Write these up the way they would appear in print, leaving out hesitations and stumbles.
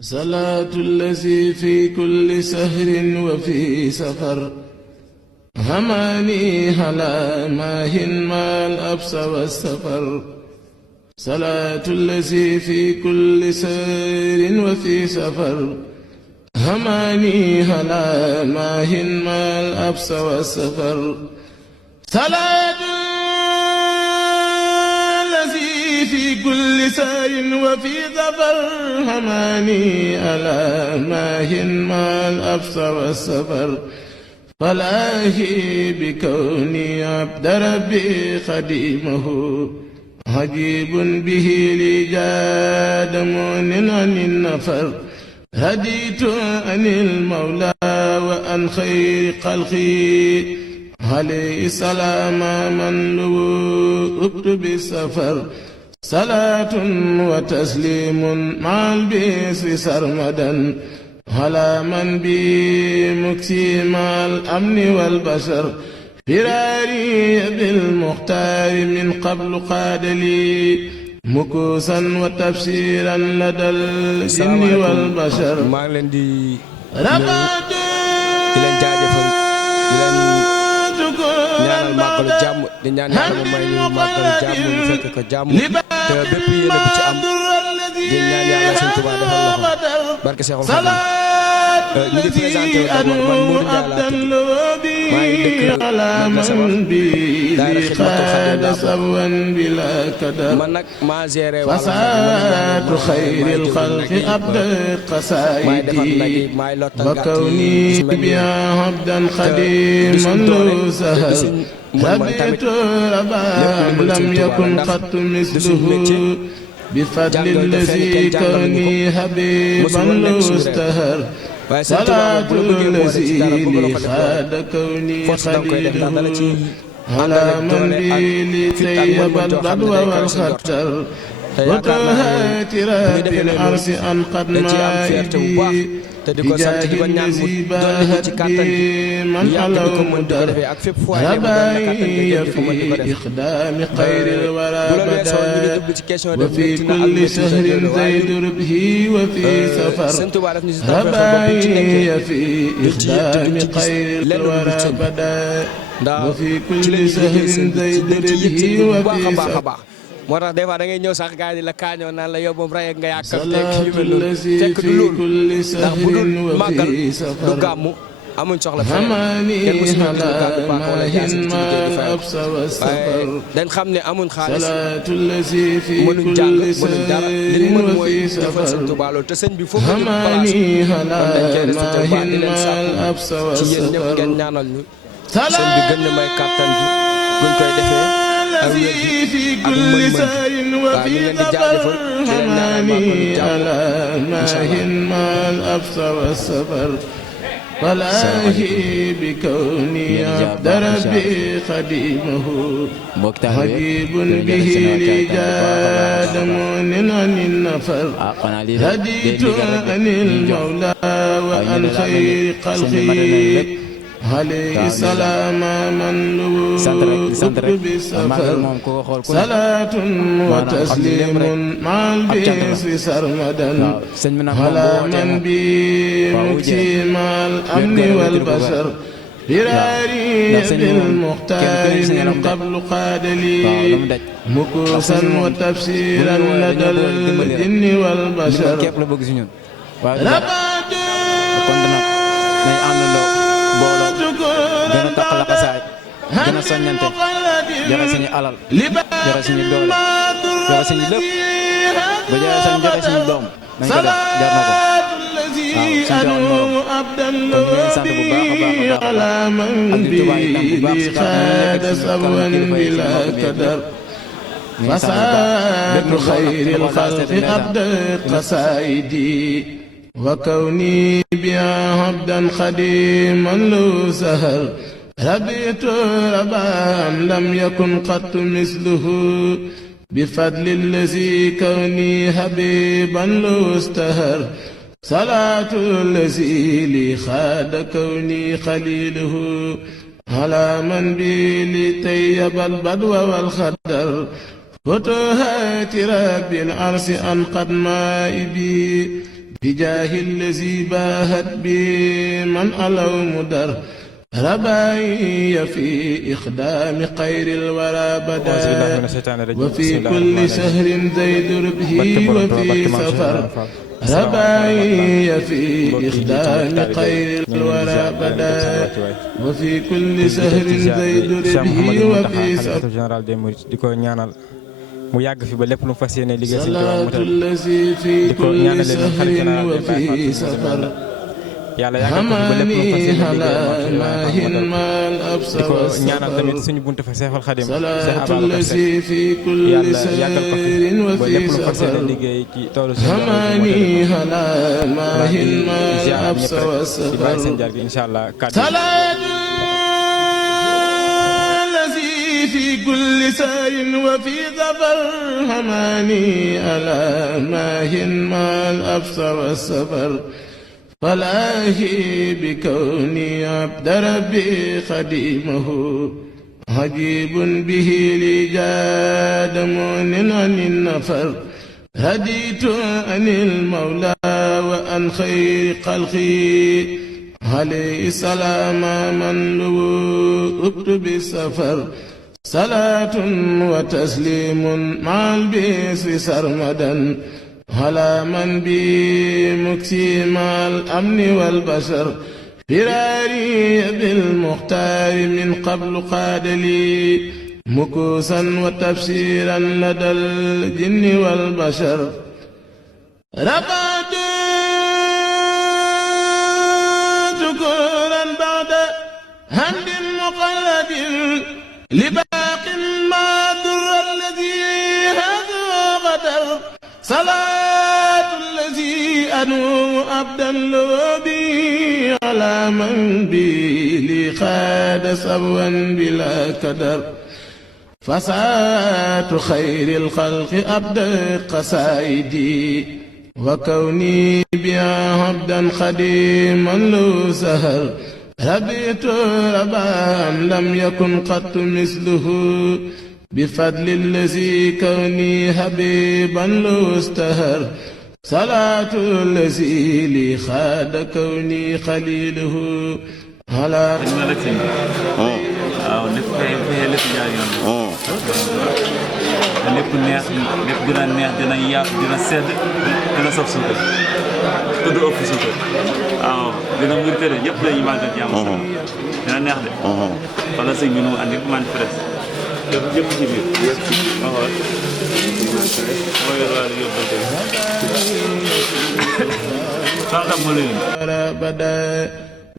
صلاة الذي في كل سهر وفي سفر هماني هلا ماهن ما الأبس والسفر صلاة الذي في كل سهر وفي سفر هماني هلا ماهن ما الأبس والسفر صلاة الذي في كل سهر وفي سفر هماني ألا ماهن ما الأبس والسفر فلاهي بكوني عبد ربي خديمه عجيب به لي جاد مؤن عن النفر هديت عن المولى وعن خير خلقي عليه السلام من لوؤت بالسفر صلاة وتسليم مع البيس سرمدا على من بي مكسي مع الأمن والبشر فراري بالمختار من قبل قاد لي مكوسا وتفسيرا لدى الجن والبشر رقد ñaanal màggalu jàmm di ñaan yàlla mu may ñu màggalu jàmm ñu fekk ko jàmm te bépp yéene bu ci am di ñaan yàlla Sëñ Tuubaa defal la ko barke Seexul Xadiim ñu ngi présenté wu d'abord man Modou Ndiaye maa ngi dëkk daayira Xidmatul Xadiim man nag maa géré fasaatu xayril xalqi abdat qasaayidi wa kawni biya abdan xadiman lu sahal rabitu rabam lam yakun qat misluhu bifadli lazi kawni habiban lu stahar salaatu lazi li xaada kawni xaliluhu ala man bi li tayyabal badwa wal xatar وتهاتي رب العرس أن قد مائدي بجاه الذي باهت بي من على مدر رباعي في إخدام خير الورى بدا وفي كل سهر زيد ربه وفي سفر رباعي في إخدام خير الورى بدا وفي كل سهر زيد ربه وفي سفر moo tax des fois da ngay ñëw sax gars yi la kaañoo naan la yow moom rey nga yàkkamte yu mel noonu fekk du loolu ndax bu dul màggal du gàmmu amuñ soxla feneen kenn mësuñu gis lu gàmmu baax wala jaasi ci liggéey di fay waaye dañ xam ne amuñ xaalis mënuñ jàng mënuñ dara li ñu mën mooy defal Sëñ Tuubaa loolu te sëñ bi foofu ñu place kon dañ koy def Sëñ Tuubaa di leen sàkku ci yéen ñëpp ngeen ñaanal ñu sëñ bi gën na may kàttan bi buñ koy defee في كل سار وفي سفر هماني على ماهن ما الأبس والسفر فلاهي بكوني عبد ربي خديمه عجيب به لي جاد مؤن عن النفر هديت عن المولى وعن خير خلقي عليه السلام من لوؤت بالسفر صلاة وتسليم مع البيس سرمدا على من بي مكسي مع الأمن والبشر فراري بالمختار من قبل قاد لي مكوسا وتفسيرا لدى الجن والبشر gën a takk laxasaay gën a soññante joxe suñu alal joxe suñu doole joxe suñu lépp ba joxe suñu doom nañ ko def jar na ko waaw suñu doom morom kon ñu ngi sant bu baax a baax a baax ak di tubaab itam bu baax si kàddu gi nekk suñu kanam kilifa yi فساد خير الخلق أبدت قصائدي وكوني بها عبدا خديما له سهر ربيت ربا لم يكن قط مثله بفضل الذي كوني حبيبا له استهر صلاة الذي لي خاد كوني خليله على من بي لطيب البدو والخدر فتوهات رب العرس أن قد مائبي بجاه الذي باهت بي من ألو مدر رباعي في إخدام خير الورى بدا وفي كل شهر زيد ربه وفي سفر رباعي في إخدام خير الورى بدا وفي كل شهر زيد ربه وفي سفر mu yàgg fi ba lépp lu mu fas yéene liggéey si salaatu lazi fi kulli sahrin wa fi safar yàlla yàggal ko fi ba lépp lu mu fas yéene maahin maal absa di ko wa ñaanal tamit suñu buntu fa Seexul Xadim salaatu lazi fi kulli yàlla yàggal ko fi sahrin wa ba fi lépp lu mu fas safar yéene liggéey ci toolu hamaani hala maahin maal absa wa di bàyyi seen safar jaar gi incha allah kàddu في كل سار وفي ظفر هماني ألا ماهن ما الأبص والسفر فلاهي بكوني عبد ربي خديمه عجيب به لي جاد مؤن عن النفر هديت عن المولى وعن خير خلقي عليه السلام من لوؤت بالسفر صلاة وتسليم مع البئس سرمدا على من بي مكسي مع الأمن والبشر فراري بالمختار من قبل قاد لي مكوسا وتفسيرا لدى الجن والبشر رفعت شكورا بعد حمد مقلد لباق ما در الذي هذا غدر صلاة الذي أنو أبدا لوبي على من بي لي خاد سبوا بلا كدر فساة خير الخلق أبدت قصائدي وكوني بها عبدا خديما له سهر ربيت ربا لم يكن قط مثله بفضل الذي كوني حبيبا له استهر صلاة الذي لي خاد كوني خليله على lépp neex lépp dina neex dina yaatu dina sedd dina saf suukar te du ëpp suukar waaw dina mën kër yëpp dañuy màggal jàmm dina neex de wala sëñ bi nu mu andi man presse yëpp ci biir waaw mooy wàllu yóbbante sangam ma leen بدا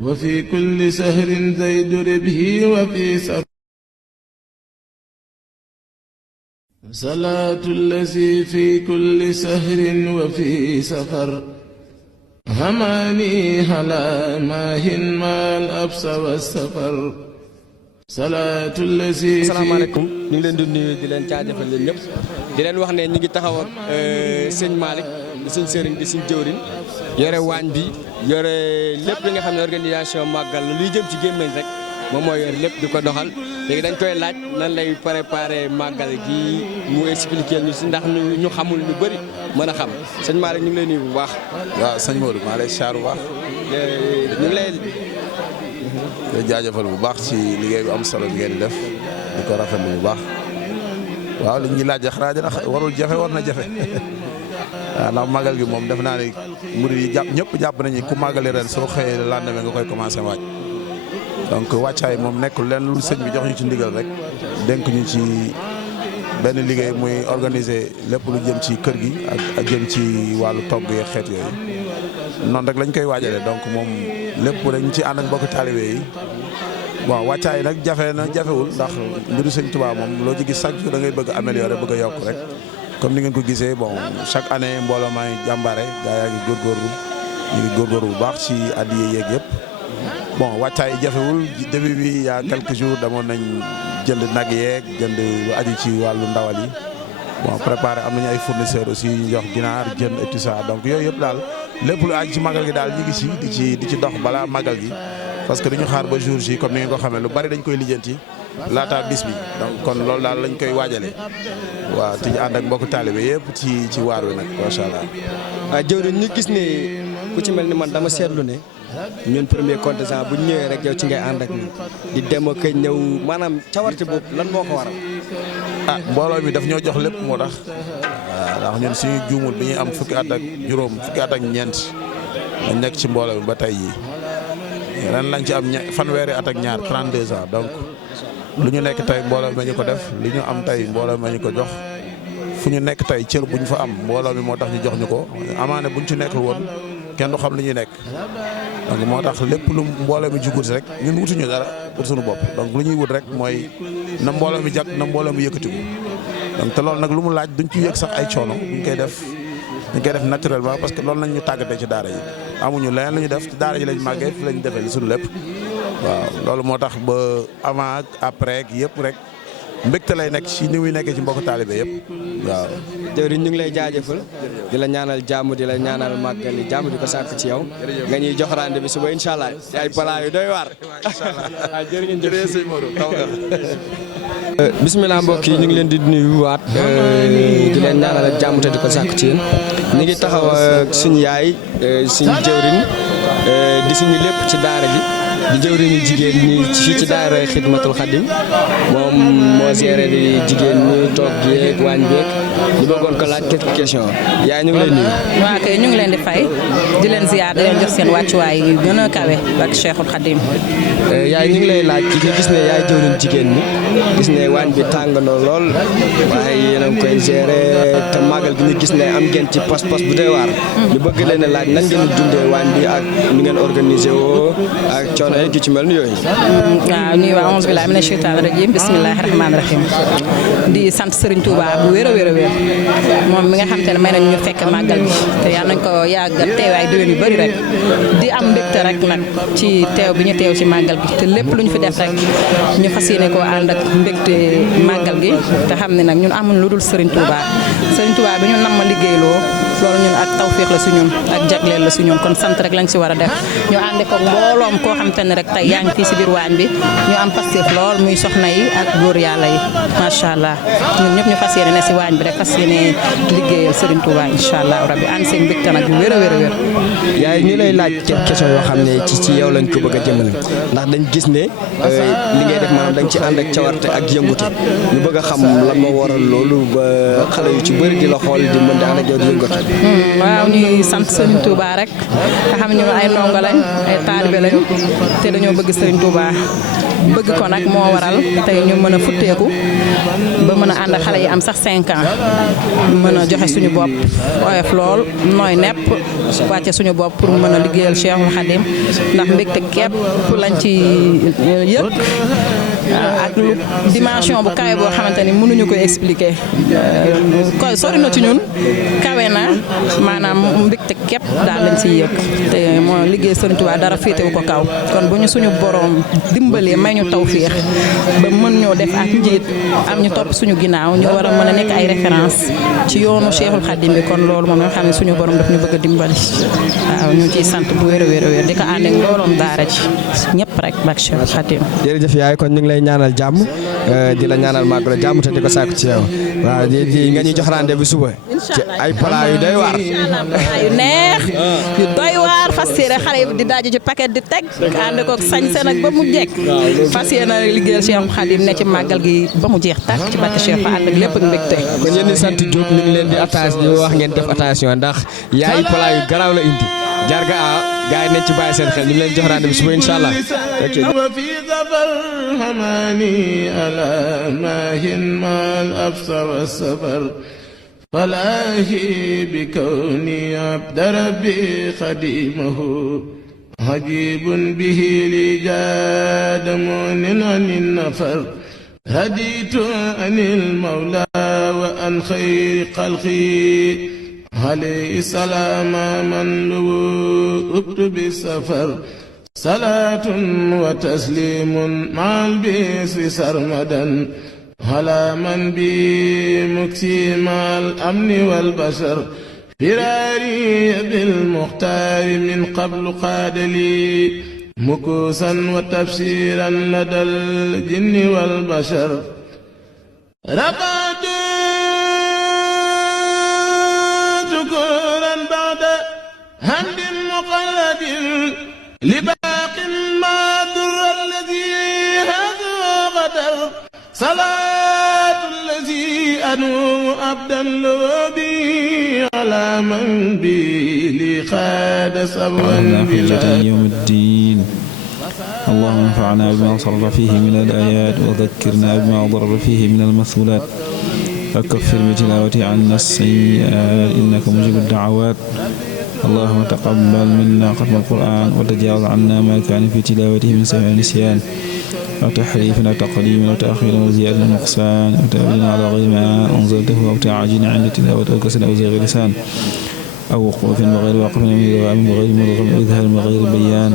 وفي كل سهر زيد ربه وفي سفر صلاة الذي في كل سهر وفي سفر هماني هلا ماهن ما الأبس والسفر صلاة الذي asalaamaaleykum ñu ngi leen di nuyu di leen jaajëfal leen ñëpp di leen wax ne ñu ngi taxaw ak sëñ Malick di suñ sëriñ di suñ jëwriñ yore waañ bi yore lépp li nga xam ne organisation màggal la luy jëm ci gémmiñ rek moom mooy yore lépp di ko doxal léegi dañ koy laaj nan lay préparer màggal gi mu expliquer ñu si ndax ñu xamul ñu bëri mën a xam sëñ Malick ñu ngi lay nuyu bu baax. waaw sëñ Modou maa lay siyaar bu baax. ñu ngi lay. di jaajëfal bu baax ci liggéey bu am solo bi ngeen di def di ko rafetlu bu baax waaw li ñuy laaj xanaa dina warul jafe war na jafe waaw ndax màggal gi moom def naa ne murid yi ñëpp jàpp nañu ku màggali ren soo xëyee lendemain nga koy commencé waaj donc wàccaay moom nekkul lenn lu sëñ bi jox ñu ci ndigal rek dénk ñu ci benn liggéey muy organiser lépp lu jëm ci kër gi ak jëm ci wàllu togg yeeg xeet yooyu noonu rek lañ koy waajalee donc moom lépp dañ ci ànd ak mbokk taalibe yi bon wàccaay nag jafe na jafewul ndax mbiru sëñ Tuubaa moom loo ci gis chaque jour da ngay bëgg améliorer bëgg a yokk rek comme ni ngeen ko gisee bon chaque année mbooloo maay jàmbaare gaa yaa ngi góorgóorlu ñu ngi góorgóorlu bu baax ci addiya yeeg yëpp bon wàccaay jafewul début bi il y a quelques jours damoon nañ jënd nag yeeg jënd lu aju ci wàllu ndawal yi bon préparé am nañu ay fournisseurs aussi ñu jox ginaar jën et tout ça donc yooyu yëpp daal lépp lu aju ci magal gi daal ñu ngi di ci dox balaa magal gi parce que duñu xaar ba jour ji comme ni ngeen ko xamee lu bari dañ koy lijjanti laata bis bi donc kon loolu daal lañ koy waajale waaw te ñu ànd ak mbokku taalibe yëpp ci waar wi nag macha allah. waaw jëwriñ ñu gis ne ku ci mel ni man dama seetlu ne ñun premier contingent bu ñëwee rek yow ci ngay ànd ak ñun di dem ak ñëw maanaam cawarte boobu lan moo ko waral. mbooloo mi daf ñoo jox lépp moo tax ndax ñun suñu juumul bi ñuy am fukki at ak juróom fukki at ak ñeent dañ nekk ci mbooloo mi ba tey yii ren lañ ci am fanweeri at ak ñaar 32 ans donc lu ñu nekk tey mbooloo mi ñu ko def li ñu am tey mbooloo mi ñu ko jox fu ñu nekk tey cër bu ñu fa am mbooloo mi moo tax ñu jox ñu ko amaane buñ ci nekkul woon kenn du xam li ñuy nekk donc moo tax lépp lu mbooloo mi jugut rek ñun wutuñu dara pour suñu bopp donc lu ñuy wut rek mooy na mbooloo mi jag na mbooloo mi yëkkatiku donc te loolu nag lu mu laaj duñ ci yëg sax ay coono duñ koy def naturellement parce que loolu lañ ñu tàggatee ci daara yi amuñu leneen lu ñu def ci daara yi lañ màggee fi lañ defee li suñu lépp waaw loolu moo tax ba avant ak après yëpp rek mbégte lay nekk ci ni muy nekkee ci mbokku taalibe yëpp waaw. jëwriñ ñu ngi lay jaajëfal di la ñaanal jàmm di la ñaanal màggali jàmm di ko sàkk ci yow nga ñuy jox rendez-vous bi suba incha allah ay palaa yu doy waar. waaw jërëjëf sëñ Modou taw nga. bisimilah mbokk yi ñu ngi leen di nuyuwaat di leen ñaanal jàmm te di ko sàkk ci yéen ñu ngi taxaw ak suñu yaay suñu jëwriñ di suñu lépp ci daara ji. di jëwriñu jigéen ñi fii ci daara Xidmatul Xadim moom moo géré di jigéen ñi toog yeeg waañ beeg ñu bëggoon ko laaj quelques questions yaay ñu ngi leen nuyu. waaw kay ñu ngi leen di fay di leen ziar di leen jox seen wàccuwaay yi gën a kawe ak Cheikhul Khadim. yaay ñu ngi lay laaj ci gis ne yaay jëwriñ jigéen ñi gis ne waañ bi tàng na lool waaye yéen a ngi koy géré te màggal gi ñu gis ne am ngeen ci pas-pas bu doy waar. ñu bëgg leen a laaj nan ngeen di dundee waañ bi ak nu ngeen organisé woo ak coono gi ci mel ni yooyu. waaw ñuy wax auzu billaahi mina sheytaani rajiim bismillaahi rahmaani rahiim di sant Serigne Touba bu wér a wér a wér moom mi nga xam te ne may nañ ñu fekk màggal bi te yàlla nañ ko yàgg teewaay déwén yu bëri rek di am mbégte rek nag ci teew bi ñu teew ci màggal gi te lépp lu ñu fi def rek ñu fas yéene koo ànd ak mbégte màggal gi te xam ne nag ñun amuñ lu dul Serigne Touba bi ñu nam ma liggéeyloo loolu ñun ak tawféex la si ñun ak jagleel la si ñun kon sant rek lañ si war a def ñu ànd ko mbooloom koo xam te ne rek tey yaa ngi fii si biir waañ bi ñu am pasteef lool muy soxna yi ak góor yàlla yi macha allah ñun ñëpp ñu fas yéene ne si waañ bi rek fas yéene liggéeyal Serigne Touba incha allah rabbi ànd seen mbégte nag wér a wér a wér. yaay ñu lay laaj quelques questions yoo xam ne ci yow lañ ko bëgg a jëmale ndax dañ gis ne li ngay def maanaam dañ ci ànd ak cawarte ak yëngute ñu bëgg a xam lan moo waral loolu ba xale yu ci bëri di la xool di mën di ànd ak yow di yëngatu. waaw ñuy sant Serigne Touba rek nga xam ñu ay ndongo lañ ay taalibe lañ te dañoo bëgg Serigne Touba bëgg ko nag moo waral tey ñu mën a futteeku ba mën a ànd ak xale yi am sax 5 ans mën a joxe suñu bopp oyof lool nooy nepp wàcce suñu bopp pour mën a liggéeyal Cheikhul Khadim ndax mbégte képp lañ ci yëg ak lu dimension bu kawe boo xamante ni mënuñu koy expliquer koy sori na ci ñun kawe na maanaam mbégte képp daal lañ ciy yëg te moo liggéey Serigne Touba dara féetewu ko kaw kon bu ñu suñu borom dimbalee may ñu tawféex ba mën ñoo def ak njiit am ñu topp suñu ginnaaw ñu war a mën a nekk ay référence ci yoonu Cheikhul Khadim bi kon loolu moom nga xam ne suñu borom daf ñu bëgg a dimbali waaw ñu ciy sant bu wér a wér a wér di ko ànd ak mbooloom daara ci ñëpp rek bak Cheikhul Khadim. jërëjëf yaay kon ñu ngi lay ñaanal jàmm di la ñaanal màggal jàmm te di ko sàkku ci yow waaw di nga ñuy jox rendez-vous suba ci ay plat yu doy waar. yu neex yu doy waar fas yéene xale yi di daje ci paquet di teg ànd ko sañse nag ba mu jekk fas yéene liggéeyal Cheikhul Khadim ne ci màggal gi ba mu jeex tàkk ci barke Cheikh fa ànd ak lépp ak mbégte. kon yéen sant Diop ñu ngi leen di attention di wax ngeen def attention ndax yaay plat yu garaaw la indi jarga gars yi nañ ci bàyyi seen xel ñu ngi leen jox rendez-vous suba incha allah. وفي ظفر هماني ألا ماهن ما الأبص والسفر فلاهي بكوني عبد ربي خديمه عجيب به لي جاد مؤن عن النفر هديت عن المولى وعن خير خلقي عليه السلام من لوؤت بالسفر صلاة وتسليم مع البئس سرمدا على من بي مكسي مع الأمن والبشر فراري بالمختار من قبل قاد لي مكوسا وتفسيرا لدى الجن والبشر رقد شكورا بعد هند مقلد لباق ما در الذي هذا غدر صلاة الذي أنوم أبدا لوبي على من بي لي خاد سبوا بلا يوم الدين. اللهم انفعنا بما صرف فيه من الآيات وذكرنا بما ضرب فيه من المثلات وكفر بتلاوته عنا السيئات إنك مجيب الدعوات. اللهم تقبل منا ختم القرآن وتجاوز عنا ما كان في تلاوته من سمع نسيان وتحريف وتقديم وتأخير وزيادة ونقصان وتأويل على غير ما أنزلته أو تعجيل عند تلاوة أو كسل أو زيغ لسان أو وقوف بغير واقف من إدغام بغير مدغم وإظهار بغير بيان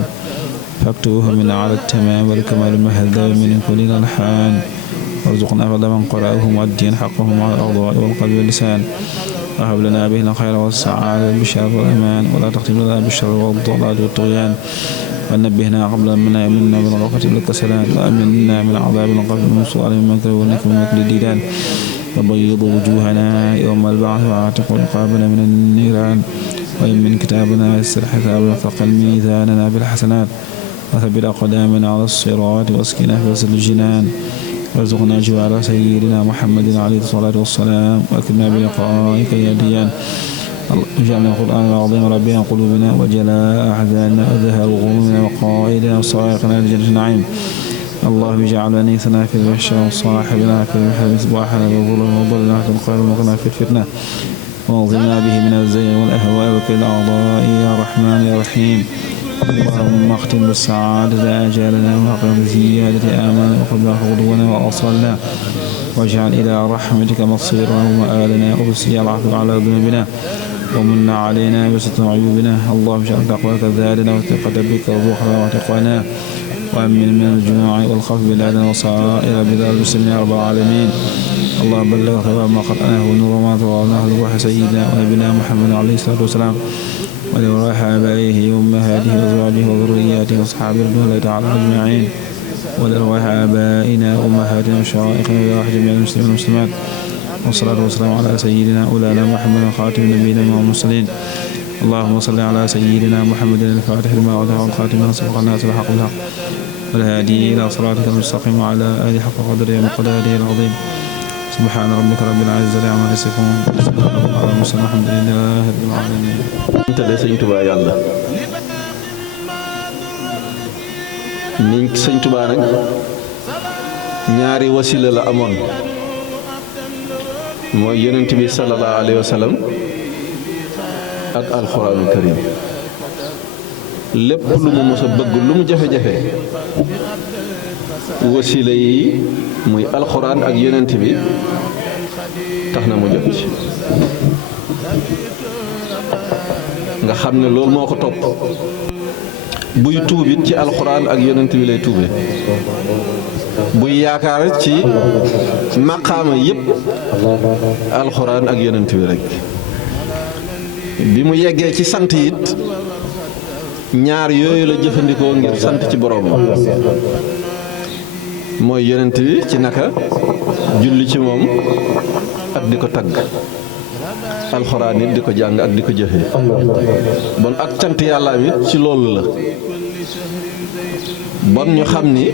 فاكتبوه من على التمام والكمال المهذب من كل الألحان وارزقنا فضل من قرأه مؤديا حقه مع الأعضاء والقلب واللسان وهب لنا به الخير والسعادة والبشارة والأمان ولا تختم لنا بالشر والضلال والطغيان ونبهنا قبل منا بالغفرة والكسلان وأمنا من عذاب القبر من سؤال من مكر ونكر من مكر الديدان وبيض وجوهنا يوم البعث واعتق رقابنا من النيران ويمن كتابنا يسر حسابنا وثقل ميزاننا بالحسنات وثبت أقدامنا على الصراط واسقنا في وسط الجنان وارزقنا جوار سيدنا محمد عليه الصلاة والسلام وأكرمنا بلقائك يا ديان. اجعلنا القرآن العظيم ربيع قلوبنا وجلاء أحزاننا وذهاب غمومنا وقائدنا وصائقنا لجنة النعيم. اللهم اجعل أنيسنا في الوحشة وصاحبنا في البحر مصباحنا وظلم وضلنا في الخير ومقنا في الفتنة وانظرنا به من الزيغ والأهواء وكل الأعضاء يا رحمن يا رحيم. اللهم اختم بالسعادة آجالنا وأقم بزيادة آمالنا وقبل غدونا وأصلنا واجعل إلى رحمتك مصيرنا ومآلنا وبسجل العفو على ذنوبنا ومن علينا بستر عيوبنا. اللهم اجعل تقواك زادنا وثقة بك وبخرا وتقوانا وأمن من الجوع والخوف بلادنا وصائر بلاد المسلمين يا رب العالمين. اللهم بلغ ثواب ما قرأناه ونور ما تواضعناه لروح سيدنا ونبينا محمد عليه الصلاة والسلام ولروح آبائه وأمهاته وأزواجه وذرياته وأصحابه رضوان الله تعالى أجمعين ولروح آبائنا وأمهاتنا وشرائخنا وأرواح جميع المسلمين والمسلمات والصلاة والسلام على سيدنا أولانا محمد خاتم النبيين والمرسلين. اللهم صل على سيدنا محمد الفاتح لما أغلق والخاتم لما سبق الناس الحق بالحق والهادي إلى صراطك المستقيم وعلى آله حق قدره ومقداره العظيم. سبحان ربك رب العزة عما يصفون وسلام على المرسلين والحمد لله رب العالمين. tale sëñ Tuubaa yàlla ni sëñ Tuubaa nag ñaari wasila la amoon mooy yonent bi sallallahu alayhi wa sallam ak alxuraanul karim lépp lu mu mos a bëgg lu mu jafe-jafe wasila yi muy alxuraan ak yonent bi tax na mu jot ci nga xam ne loolu moo ko topp buy tuubit ci alxuraan ak yonent bi lay tuube buy yaakaar ci maqaama yépp alxuraan ak yonent bi rek bi mu yeggee ci sant it ñaar yooyu la jëfandikoo ngir sant ci boroomam mooy yonent bi ci naka julli ci moom ak di ko tagg alxuraan it di ko jàng ak di ko jëfee bon ak cant yàlla it ci loolu la bon ñu xam ni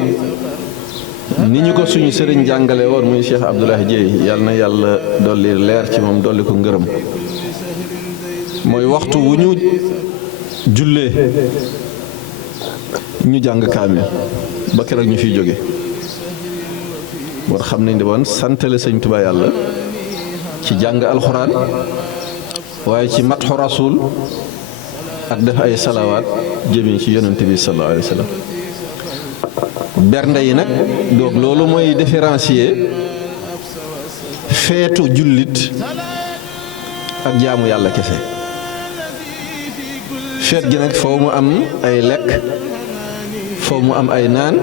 ñu ko suñu sëriñ jàngale woon muy Cheikh Abdoulaye Dieye yàlla na yàlla dolli leer ci moom dolli ko ngërëm mooy waxtu wu ñu jullee ñu jàng kaamil ba keroog ñu fiy jóge bon xam nañ ne bon santale sëñ Tuubaa yàlla ci jàng alxuraan waaye ci matxu rasul ak def ay salawaat jëmee ci yonent bi sallallahu alayhi wa sallam bernde yi nag donc loolu mooy différencier feetu jullit ak jaamu yàlla kese feet gi nag foo mu am ay lekk foo mu am ay naan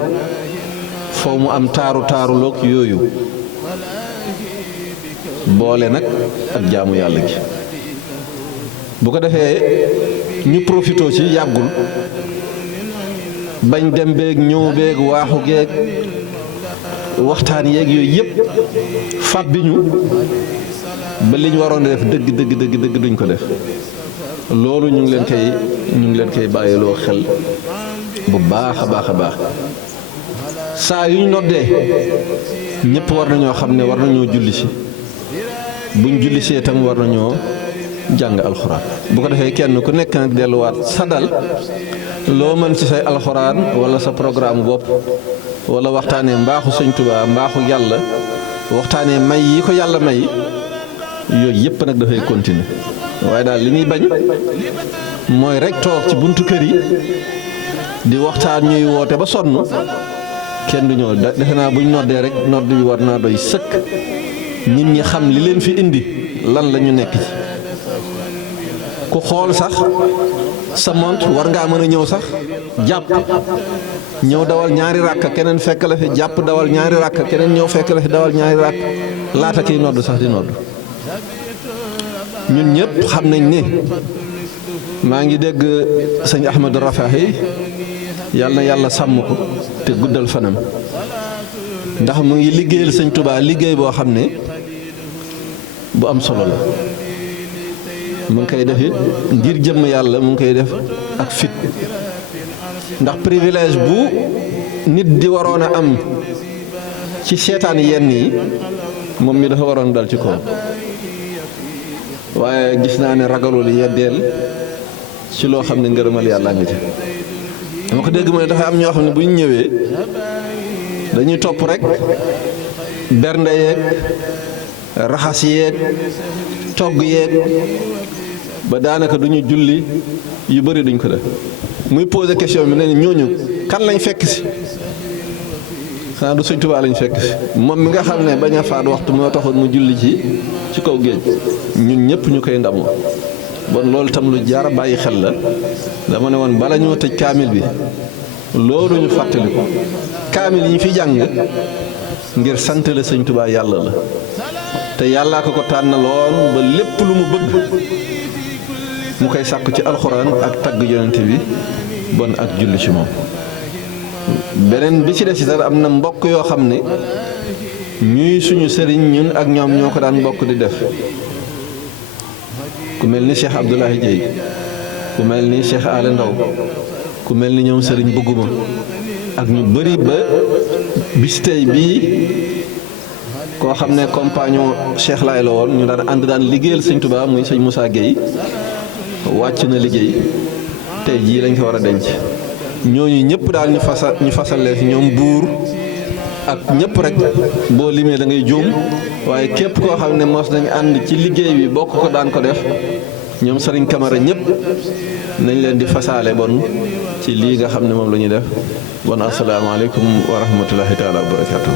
foo mu am taaru loog yooyu boole nag ak jaamu yàlla gi bu ko defee ñu profitoo ci yàggul bañ dem beeg ñëw beeg waaxu geeg waxtaan yeeg yooyu yëpp fab bi ñu ba li ñu waroon a def dëgg duñ ko def loolu ñu ngi leen koy bàyyiloo xel bu baax a baax saa yu ñu noddee ñëpp war nañoo xam ne war nañoo julli si buñ julli see itam war nañoo jàng alxuraan bu ko defee kenn ku nekk nag delluwaat sa dal loo mën ci say alxuraan wala sa programme bopp wala waxtaanee mbaaxu Sëñ Tuubaa mbaaxu yàlla waxtaanee may yi ko yàlla may yooyu yëpp nag dafay continuer waaye daal li muy bañ mooy rek toog ci buntu kër yi di waxtaan ñuy woote ba sonn kenn du ñëw defe naa buñ noddee rek nodd bi war naa doy sëkk nit ñi xam li leen fi indi lan la ñu nekk ci ku xool sax sa mont war ngaa mën a ñëw sax jàpp ñëw dawal ñaari ràkk keneen fekk la fi jàpp dawal ñaari ràkk keneen ñëw fekk la fi dawal ñaari ràkk laata kiy nodd sax di nodd ñun ñëpp xam nañ ne maa ngi dégg sëñ Ahmadou Rafahi yàlla na yàlla sàmm ko te guddal fanam ndax mu ngi liggéeyal Sëñ Tuubaa liggéey boo xam ne bu am solo la mu ngi koy def it ngir jëmm yàlla mu ngi koy def ak fit ndax privilège bu nit di waroon a am ci seetaan yenn yi moom mi dafa waroon dal ci kaw waaye gis naa ne ragalul yeddeel ci loo xam ne ngërëmal yàlla nga ci dama ko dégg mu ne dafa am ñoo xam ne bu ñu ñëwee dañuy topp rek bernde yeeg raxas yeeg togg yeeg ba daanaka duñu julli yu bëri duñ ko def muy posé question bi ne ñooñu kan lañ fekk si xanaa du Sëñ Tuubaa lañ fekk si moom mi nga xam ne bañ a faat waxtu moo taxoon mu julli ci kaw géej ñun ñëpp ñu koy ndamoo bon loolu tam lu jaar bàyyi xel la dama ne woon bala ñoo tëj kaamil bi loolu ñu fàttali ko kaamil yi ñu fi jàng ngir sant la Sëñ Tuubaa yàlla la te yàllaa ko tànnaloon ba lépp lu mu bëgg mu koy sàkku ci alxuraan ak tagg yonent bi bon ak julli ci moom beneen bi ci des itam am na mbokk yoo xam ne ñuy suñu sëriñ ñun ak ñoom ñoo ko daan bokk di def ku mel ni Cheikh Abdoulaye Dieye ku mel ni Cheikh Ale Ndaw ku mel ni ñoom sëriñ bëgguma ak ñu bëri ba bis tey bii koo xam ne compagnon Cheikh Laay la woon ñu daan ànd daan liggéeyal Sëñ Tuubaa muy sëñ Moussa Gueye wàcc na liggéey tey jii lañ ko war a denc ñooñu ñëpp daal ñu fasalee fi ñoom buur ak ñëpp rek boo limee da ngay juum waaye képp koo xam ne mos nañ ànd ci liggéey bi bokk ko daan ko def ñoom Sëriñ Camara ñëpp nañ leen di fasaale bon ci lii nga xam ne moom la ñuy def bon asalaamaaleykum wa rahmatullahi taala wa barakatuh